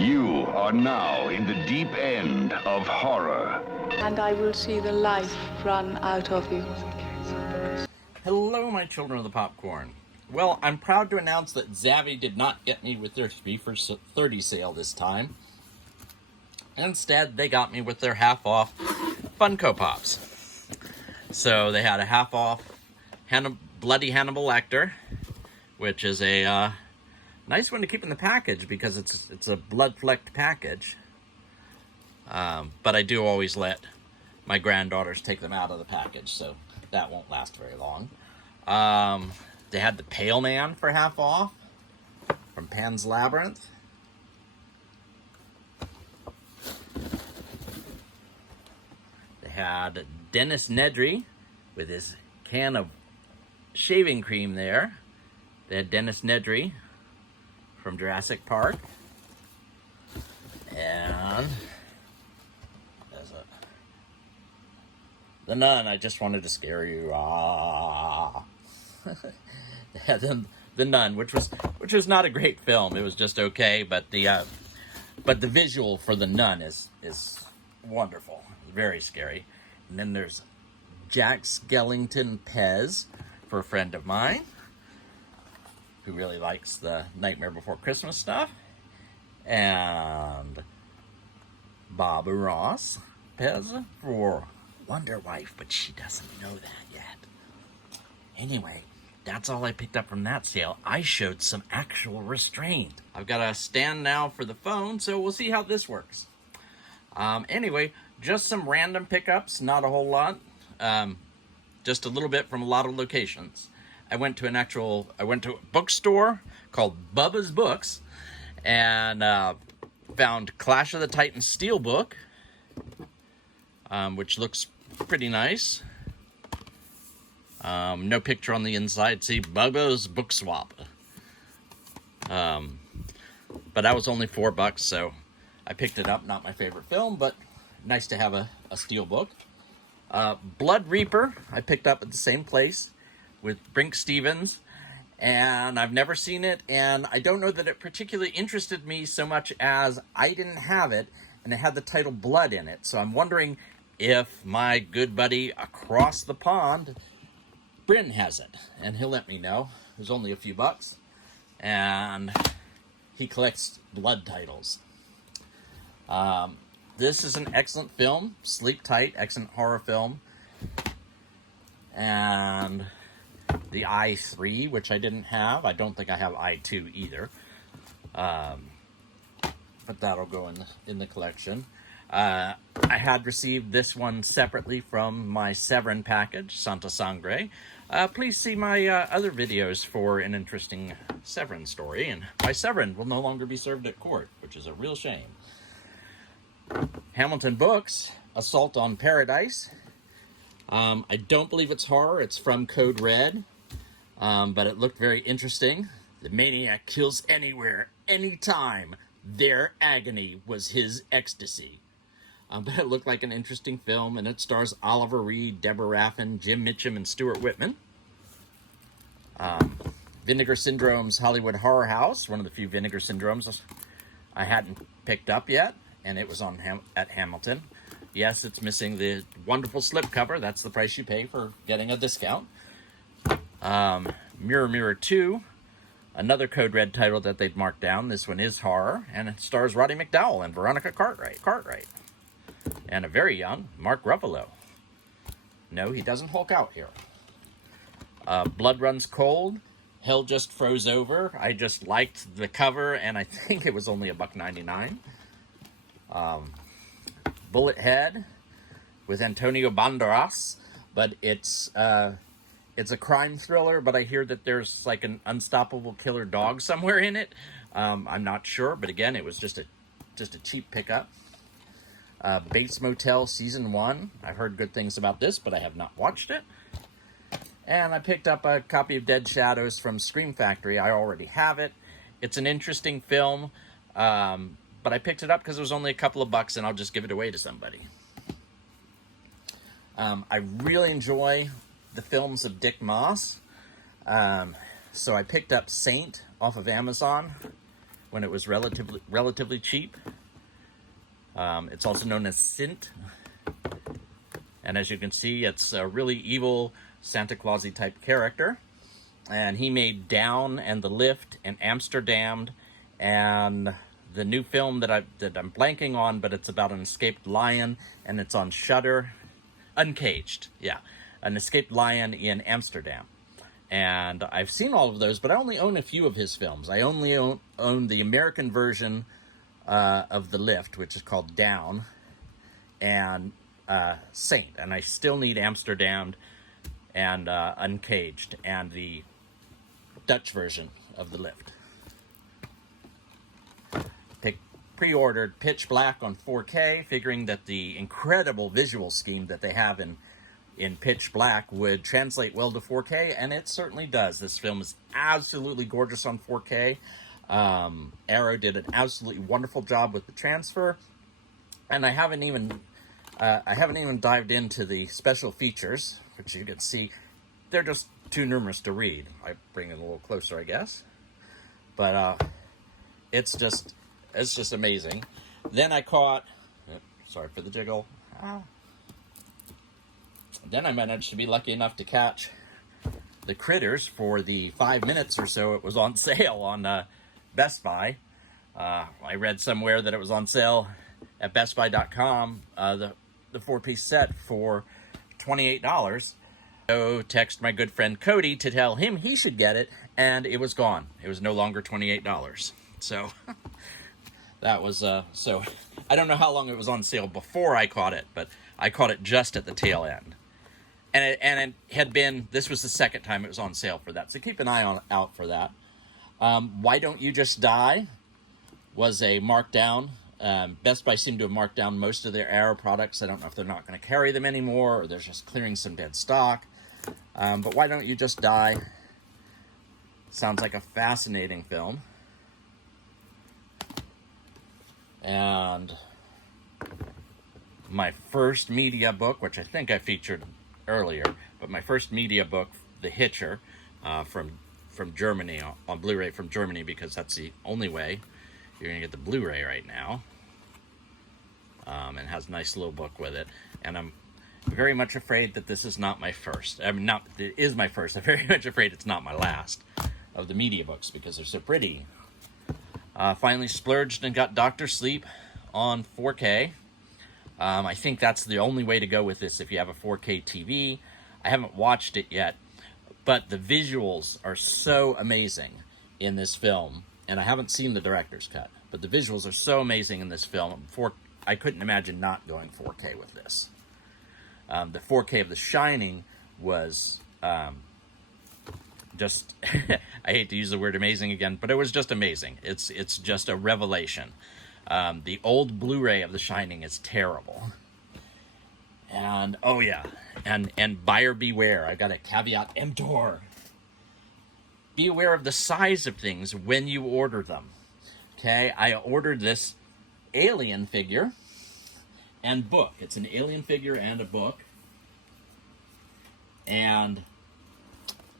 You are now in the deep end of horror. And I will see the life run out of you. Hello, my children of the popcorn. Well, I'm proud to announce that Zavvi did not get me with their 3 for $30 sale this time. Instead, they got me with their half-off Funko Pops. So they had a half-off Bloody Hannibal Lecter, which is a nice one to keep in the package because it's a blood-flecked package. But I do always let my granddaughters take them out of the package, so that won't last very long. They had the Pale Man for half off from Pan's Labyrinth. They had Dennis Nedry with his can of shaving cream there. They had Dennis Nedry from Jurassic Park. And there's The Nun, I Just Wanted to Scare You. They had the Nun, which was not a great film. It was just okay, but the visual for The Nun is wonderful. Very scary. And then there's Jack Skellington Pez for a friend of mine who really likes the Nightmare Before Christmas stuff. And Barbara Ross Pez for Wonder Wife, but she doesn't know that yet. Anyway, that's all I picked up from that sale. I showed some actual restraint. I've got a stand now for the phone, so we'll see how this works. Anyway, just some random pickups, not a whole lot. Just a little bit from a lot of locations. I went to a bookstore called Bubba's Books and found Clash of the Titans Steelbook, which looks pretty nice. No picture on the inside. See, Bubba's Book Swap. But that was only $4, so I picked it up. Not my favorite film, but nice to have a Steelbook. Blood Reaper, I picked up at the same place with Brink Stevens, and I've never seen it, and I don't know that it particularly interested me so much as I didn't have it, and it had the title Blood in it, so I'm wondering if my good buddy across the pond, Bryn, has it, and he'll let me know. There's only a few bucks, and he collects blood titles. This is an excellent film, Sleep Tight, excellent horror film, and the I3, which I didn't have. I don't think I have I2 either, but that'll go in the collection. I had received this one separately from my Severin package, Santa Sangre. Please see my other videos for an interesting Severin story, and my Severin will no longer be served at court, which is a real shame. Hamilton Books, Assault on Paradise. I don't believe it's horror. It's from Code Red, but it looked very interesting. The maniac kills anywhere, anytime. Their agony was his ecstasy. But it looked like an interesting film, and it stars Oliver Reed, Deborah Raffin, Jim Mitchum, and Stuart Whitman. Vinegar Syndrome's Hollywood Horror House, one of the few Vinegar Syndromes I hadn't picked up yet, and it was on at Hamilton. Yes, it's missing the wonderful slipcover. That's the price you pay for getting a discount. Mirror Mirror 2, another Code Red title that they'd marked down. This one is horror, and it stars Roddy McDowall and Veronica Cartwright. And a very young Mark Ruffalo. No, he doesn't Hulk out here. Blood Runs Cold, Hell Just Froze Over. I just liked the cover, and I think it was only $1.99. Bullet Head with Antonio Banderas, but it's a crime thriller, but I hear that there's like an unstoppable killer dog somewhere in it. I'm not sure, but again, it was just a cheap pickup. Bates Motel Season 1. I've heard good things about this, but I have not watched it. And I picked up a copy of Dead Shadows from Scream Factory. I already have it. It's an interesting film, but I picked it up because it was only a couple of bucks, and I'll just give it away to somebody. I really enjoy the films of Dick Moss, so I picked up Saint off of Amazon when it was relatively cheap. It's also known as Sint. And as you can see, it's a really evil Santa Claus-y type character. And he made Down and The Lift and Amsterdam and the new film that I'm blanking on, but it's about an escaped lion, and it's on Shudder. Uncaged, yeah. An escaped lion in Amsterdam. And I've seen all of those, but I only own a few of his films. I only own the American version of The Lift, which is called Down, and Saint. And I still need Amsterdam and Uncaged, and the Dutch version of The Lift. Pre-ordered Pitch Black on 4K, figuring that the incredible visual scheme that they have in Pitch Black would translate well to 4K, and it certainly does. This film is absolutely gorgeous on 4K. Arrow did an absolutely wonderful job with the transfer, and I haven't even dived into the special features, which you can see they're just too numerous to read. I bring it a little closer, I guess, but it's just amazing. Then I caught, sorry for the jiggle. Then I managed to be lucky enough to catch the Critters for the 5 minutes or so it was on sale on Best Buy. I read somewhere that it was on sale at bestbuy.com, the 4-piece set for $28. So text my good friend Cody to tell him he should get it, and it was gone. It was no longer $28. So that was, so I don't know how long it was on sale before I caught it, but I caught it just at the tail end. And it had been, this was the second time it was on sale for that. So keep an eye out for that. Why Don't You Just Die was a markdown. Best Buy seemed to have marked down most of their Arrow products. I don't know if they're not going to carry them anymore, or they're just clearing some dead stock. But Why Don't You Just Die sounds like a fascinating film. And my first media book, which I think I featured earlier, but my first media book, The Hitcher, from Germany, on Blu-ray from Germany, because that's the only way you're going to get the Blu-ray right now. And it has a nice little book with it. And I'm very much afraid that this is not my first. I mean, it is my first. I'm very much afraid it's not my last of the media books, because they're so pretty. Finally splurged and got Dr. Sleep on 4K. I think that's the only way to go with this if you have a 4K TV. I haven't watched it yet, but the visuals are so amazing in this film. And I haven't seen the director's cut, but the visuals are so amazing in this film. I couldn't imagine not going 4K with this. The 4K of The Shining was just, I hate to use the word amazing again, but it was just amazing. It's just a revelation. The old Blu-ray of The Shining is terrible. And, oh yeah, and buyer beware. I got a caveat emptor. Be aware of the size of things when you order them. Okay, I ordered this alien figure and book. It's an alien figure and a book. And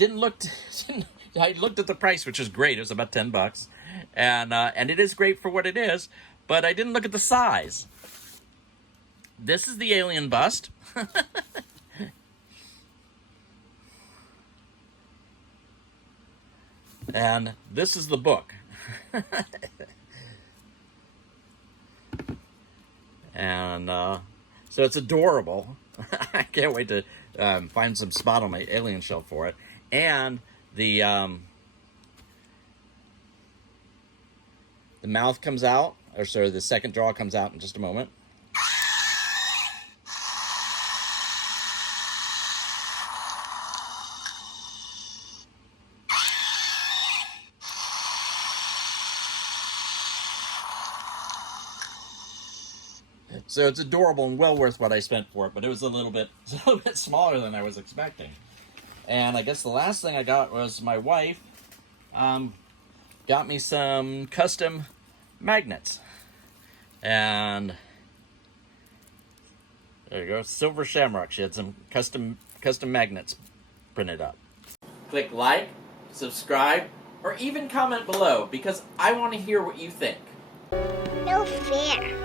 I looked at the price, which is great. It was about $10. And it is great for what it is, but I didn't look at the size. This is the alien bust. And this is the book. And so it's adorable. I can't wait to find some spot on my alien shelf for it. And the mouth comes out, or sorry, the second jaw comes out in just a moment. So it's adorable and well worth what I spent for it, but it was a little bit smaller than I was expecting. And I guess the last thing I got was my wife got me some custom magnets. And there you go, Silver Shamrock. She had some custom magnets printed up. Click like, subscribe, Or even comment below, because I want to hear what you think. No fair.